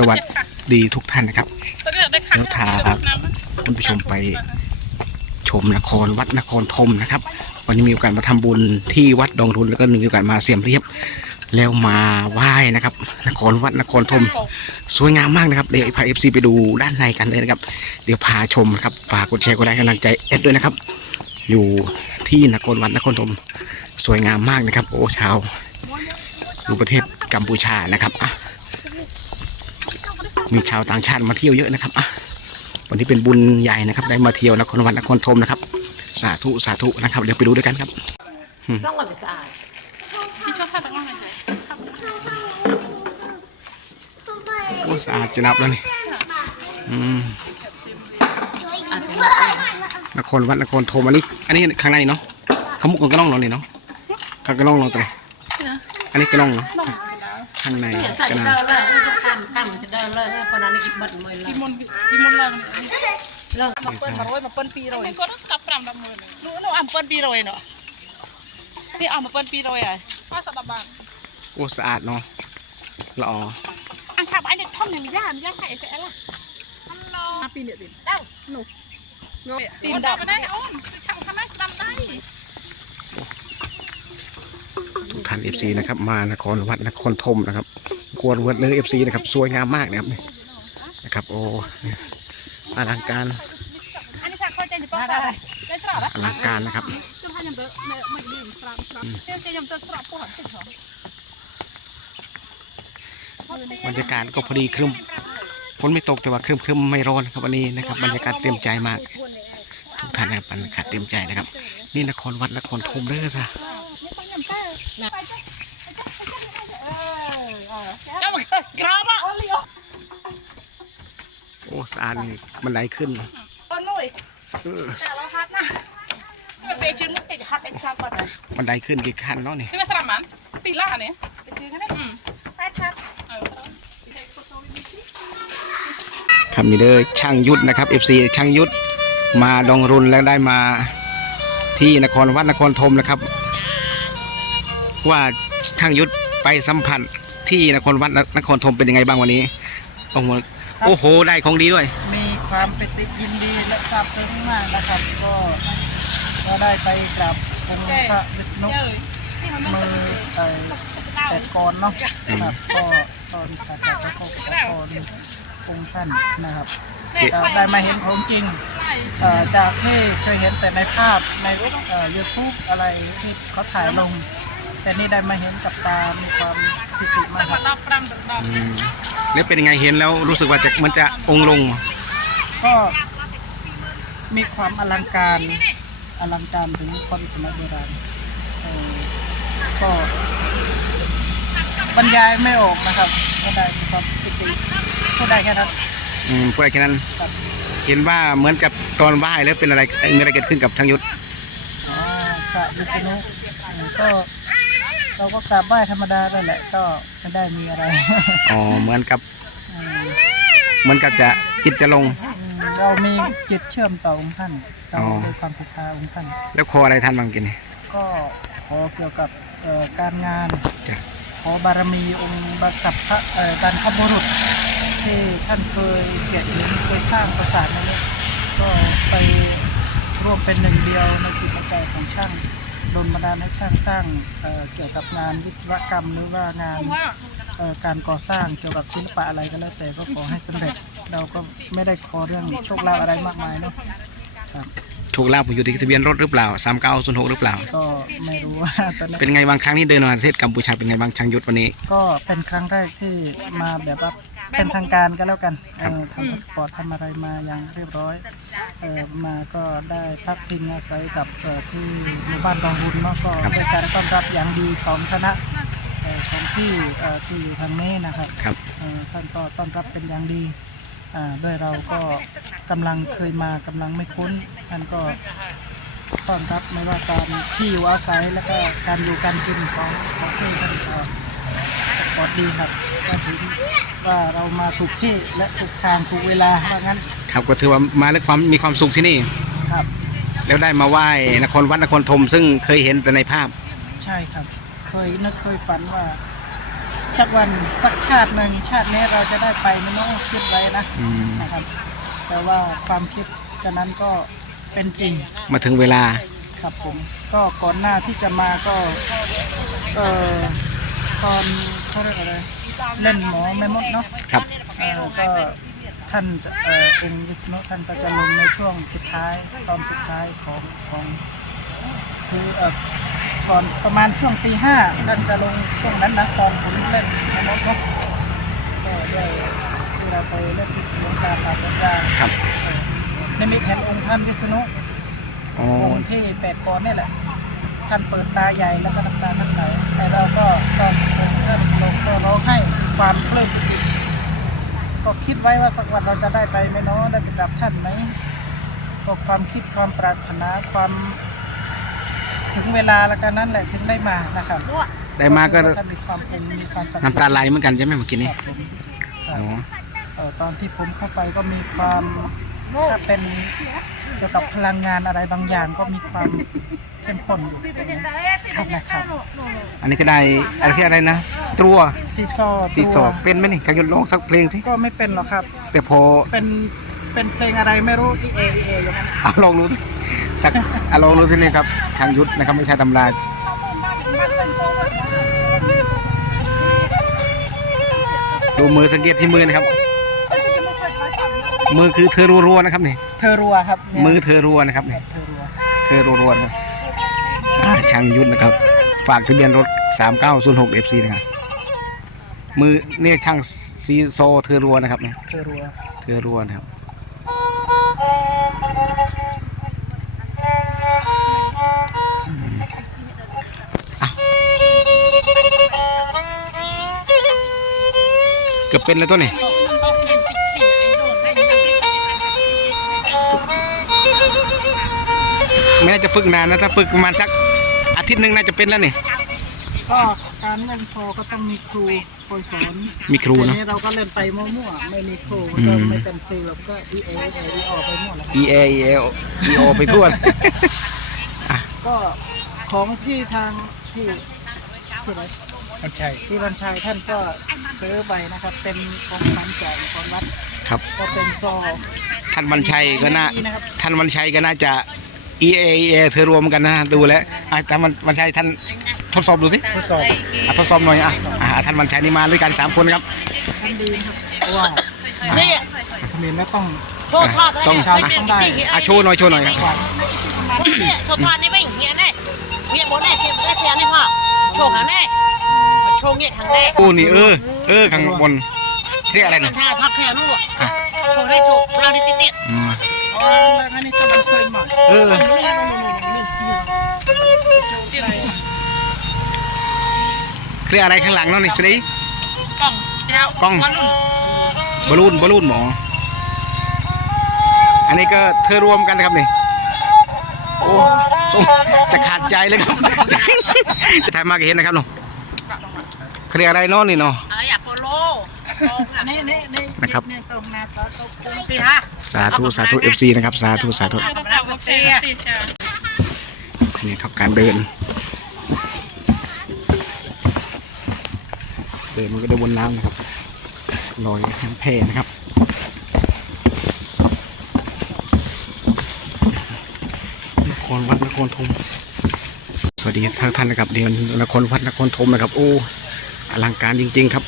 สวัสดีทุกท่านนะครับเดี๋ยวแล้วพาคุณผู้ชมไปชมนครวัดนครธมนะครับ วันนี้มีโอกาสมาทำบุญที่วัดดองทุนแล้วก็มีโอกาสมาเสียมเรียบ แล้วมาไหว้นะครับ นครวัดนครธมสวยงามมากนะครับเดี๋ยวพาเอฟซีไปดูด้านในกันเลยนะครับ เดี๋ยวพาชมนะครับฝากกดแชร์กดไลค์กำลังใจเอ็ดด้วยนะครับ อยู่ที่นครวัดนครธมสวยงามมากนะครับ โอ้ชาวอยู่ประเทศกัมพูชานะครับอะ มีชาวต่างชาติมาเที่ยวเยอะนะครับอะวันนี้เป็นบุญใหญ่นะครับ ได้มาเที่ยวนครวัดนครธมนะครับ สาธุสาธุนะครับ เดี๋ยวไปดูด้วยกันครับต้องมันสะอาดพี่ชอบทานตะกั่วไหมจ๊ะโอ้สะอาดจะนับแล้วนี่อืมอาจเป็นนครวัดนครธมอันนี้อันนี้ข้างในเนาะขมุกกับกระน่องเราเนี่ยเนาะข้างกระน่องเราตัวไหนอันนี้กระน่องเนาะข้างในเนี่ยใส่กระเดิน่องน เลยกันกันจะเดินเลยเพรานั้นกินบัตรมวยเลพี่ยมนต์พี่มนลังลิกมาเปิ้ลมาโรยมาเปิ้ลปีโรยนี่ก็ต้องตับปรำดำมือหนูหนูอ่ำเปิ้ลปีโรยเนาะพี่อ่ำมาเปิ้ลปีโรยอะป้าสัตว์บางโอ้สะอาดเนาะละอ๋ออันขับไอ้เนี่ยท่อมเนี่ยมีย่ามีย่าไข่เสร็จแล้วมาปีเนี่ยดิเอ้าหนูตีนดำได้อ้นช่างทำให้ดำได้ทุกท่านเอฟซีนะครับ มานครวัดนครธมนะครับ วนวัดเนื้อเอฟซีนะครับสวยงามมากนะครับนี่นะครับโอ้อลังการอันนี้ชักเข้าใจในป้าได้ได้สระแล้วอลังการนะครับบรอบรรยากาศก็พอดีครึ้มฝนไม่ตกแต่ว่าครึ้มครึ้มไม่ร้อนครับวันนี้นะครับบรรยากาศเต็มใจมากทุกท่านนะครับบรรยากาศเต็มใจนะครับ นี่นครวัดนครธมเด้อจ้ะ ก็มันกรอบอะโอ้สะอาดนี่บันไดขึ้นต้นนุ่ยเออแต่เราฮัดนะไม่เป็นชื่อนุ๊กจะฮัดเอ็กชาก่อนเลยบันไดขึ้นกี่ขั้นเนาะนี่ที่ไม่สลับมันปีล่าเนี่ยเป็นชื่อกันได้อืมแปดชั้นเออครับนี่เด้อช่างยุทธนะครับ FC ช่างยุทธมาดองรุนแล้วได้มาที่นครวัดนครธมนะครับ ว่าช่างยุทธไปสัมผัส ที่นครวัดนครธมเป็นยังไงบ้างวันนี้โอ้โหโอ้โหได้ของดีด้วย มีความปิติยินดีและซาบซึ้งมากนะครับ ก็ก็ได้ไปกราบองค์พระวิษณุเย้ยที่มันมือเอ่อแต่ก่อนเนาะครับก็ตอนสักการะก็ขอพรองค์ท่านนะครับก็ได้มาเห็นของจริงเอ่อจากที่เคยเห็นแต่ในภาพในยูทูบอะไรที่เขาถ่ายลง แต่นี่ได้มาเห็นกับตา มีความปิติมากครับตับปรำดำแล้วเป็นยังไงเห็นแล้วรู้สึกว่าจะมันจะองค์ลง ก็มีความอลังการอลังการถึงคนสมัยโบราณเออก็บรรยายไม่ออกนะครับก็ได้มีความปิติพูดได้แค่นั้นอืมพูดอะไรแค่นั้นครับเห็นว่าเหมือนกับตอนไหว้แล้วเป็นอะไรมีอะไรเกิดขึ้นกับช่างยุทธอ่าพระวิษณุเออก็ เราก็กราบไหว้ธรรมดาได้แหละก็ไม่ได้มีอะไรอ๋อเหมือนกับ เออเหมือนกับจะจิตจะลง อืมเรามีจิตเชื่อมต่อองค์ท่านเราอ๋อ ด้วยความศรัทธาองค์ท่าน แล้วขออะไรท่านบางกินนี่ก็ขอเกี่ยวกับเอ่อการงาน จ้ะ ขอบารมีองค์บาสัพพะเอ่อการขบุรุษที่ท่านเคยเกียรติเห็นเคยสร้างปราสาทนี้ก็ไปร่วมเป็นหนึ่งเดียวในจิตใจของช่างโดนบันดาลให้ช่างสร้างเอ่อเกี่ยวกับงานวิศวกรรมหรือว่างานว่าเอ่อการก่อสร้างเกี่ยวกับศิลปะอะไรก็แล้วแต่ก็ขอให้สำเร็จ เราก็ไม่ได้ขอเรื่องโชคลาภอะไรมากมายเนาะครับถูกลาบอยู่ที่ทะเบียนรถหรือเปล่าสามเก้าศูนย์หกหรือเปล่า ก็ไม่รู้ว่าตอนนั้นเป็นไงบางครั้งที่เดินมาประเทศกัมพูชาเป็นไงบางช่างยุทธวันนี้ ก็เป็นครั้งแรกที่มาแบบว่า เป็นทางการก็แล้วกันเออทำพาสปอร์ตทำอะไรมาอย่างเรียบร้อยเออมาก็ได้พักพิงอาศัยกับเอ่อที่หมู่บ้านบางบุญเนาะก็ได้การต้อนรับอย่างดีของคณะเอ่อของที่เอ่อที่ทางนี้นะครับ ครับ เอ่อท่านก็ต้อนรับเป็นอย่างดีอ่าด้วยเราก็กำลังเคยมากำลังไม่คุ้นท่านก็ต้อนรับไม่ว่าการที่อยู่อาศัยแล้วก็การอยู่การกินของของที่ท่านก็ปลอดดีครับ ก็ถือว่าเรามาถูกที่และถูกทางถูกเวลาว่างั้นครับก็ถือว่ามาด้วยความมีความสุขที่นี่ ครับ แล้วได้มาไหว้นครวัดนครธมซึ่งเคยเห็นแต่ในภาพ ใช่ครับ เคยนึกเคยฝันว่า สักวันสักชาติหนึ่งชาตินี้เราจะได้ไปไม่น้องคิดไว้นะอืม นะครับ แต่ว่าความคิดกันนั้นก็เป็นจริง มาถึงเวลา ครับผมก็ก่อนหน้าที่จะมาก็เอ่อตอน เขาเรียกอะไรเล่นหมอแม่มดเนาะครับ เอ่อก็ท่านจะเอ่อองค์วิษณุท่านก็จะลงในช่วงสุดท้ายตอนสุดท้ายของของคือเอ่อก่อนประมาณช่วงตีห้าท่านจะลงช่วงนั้นนะตอนผมเล่นแม่มดเนาะก็ได้ที่เราไปเล่นที่สงกรารตามสัญญาครับเอ่อนิมิตเห็นองค์ท่านวิษณุอ๋อองค์ที่แปดกรนี่แหละ ท่านเปิดตาใหญ่แล้วก็น้ำตาท่านไหลไอ้เราก็ก็ท่านลงก็ร้องให้ความเพลิดเพลินก็คิดไว้ว่าสักวันเราจะได้ไปไหมเนาะได้ไปกับท่านไหมก็ความคิดความปรารถนาความ ถึงเวลาแล้วกันนั้นแหละถึงได้มานะครับได้มาก็ท่านมีความเป็นมีความศักดิ์สิทน้ำตาธิ์ไหลเหมือนกันใช่ไหมเมื่อกี้นี้ครับผมครัอ๋บอเอ่อตอนที่ผมเข้าไปก็มีความ ถ้าเป็นเกี่ยวกับพลังงานอะไรบางอย่างก็มีความเข้มข้นอยู่ครับนะครับอันนี้ก็ได้อะไรที่อะไรนะตรัวซีซอซีสอบตัวเป็นไหมนี่ขยุดร้องสักเพลงสิก็ไม่เป็นหรอกครับ แต่พอเป็นเป็นเพลงอะไรไม่รู้อีเออีเออย่างนั้นเอาลองดูสิสักเอาลองดูสินี่ครับทางยุทธนะครับไม่ใช่ตำราดูมือสังเกตที่มือนะครับ มือคือเธอรัวๆนะครับนี่ เธอรัวครับเนี่ยมือเธอรัวนะครับนี่ เธอรัวเธอรัวๆนะครับอ่าช่างยุทธนะครับ ฝากทะเบียนรถ 3906 FC นะครับ มือเนี่ยช่างซีโซเธอรัวนะครับนี่ เธอรัวเธอรัวนะครับอะเกือบเป็นแล้วตัวนี้ ไม่น่าจะฝึกนานนะถ้าฝึกประมาณสักอาทิตย์หนึ่งน่าจะเป็นแล้วนี่ ก็การเล่นโซก็ต้องมีครูคอยสอนมีครูเนอะแต่นี้เราก็เล่นไปมั่วๆไม่มีครูอืก็มไม่เป็นครูเราก็อีเอเอออกไปหมดแล้ว E A E L E O ไปทั่ว ก็ของพี่ทางพี่พี่อะไรมันใช่พี่บัญชัยท่านก็ซื้อไปนะครับ เป็นของขวัญจากของวัดครับ ก็เป็นซอท่านวันชัยก็น่า ดีนะครับท่านวันชัยก็น่าจะ E A E A เธอรวมกันนะดูแล้วอะท่านวันวันชัยท่านทดสอบดูสิทดสอบอะทดสอบหน่อยอะอะท่านวันชัยนี่มาด้วยกันสามคนครับท่านดีนะครับเพราะว่านี่เขมรแล้วต้องโชว์ทอดต้องไม่เป็นจริงอะโชว์หน่อยโชว์หน่อยครับเนี่ยโชว์ทอดนี่ไม่เหี้ยแน่เหี้ยบนแน่เหี้ยได้เพียนี่พ่อโชว์หางแน่โชว์เงี้ยทางแน่โอ้นี่เออเออข้างบนเรียกอะไรมันะนชาทอดแค่นู้นโชว์ได้โชว์เราได้ติดติด อืมอ๋อแล้วงั้นนี่จะมันเคยหมักเออเรียกอะไรข้างหลังเนาะนี่สิกล่องเจ้ากล้องบอลลูนบอลลูนหมอ อันนี้ก็เธอรวมกันนะครับนี่โอ้สงจะขาดใจเลยครับ จะถ่ายมาก็เห็นนะครับเนาะเขาเรียกอะไรเนาะนี่เนาะอะไรอยากโปโลนี่นี่นี่นะครับนี่ตรงหน้าตาตรงกลางสิฮะสาธุสาธุ FC นะครับ สาธุสาธุเราโอเคนี่ครับการเดิน เดินมันก็เดินบนน้ำนะครับลอยทั้งเพนะครับนครวัดนครธมสวัสดีทุกท่านนะครับเดี๋ยวนครวัดนครธมนะครับโอ้อลังการจริง ๆ ครับ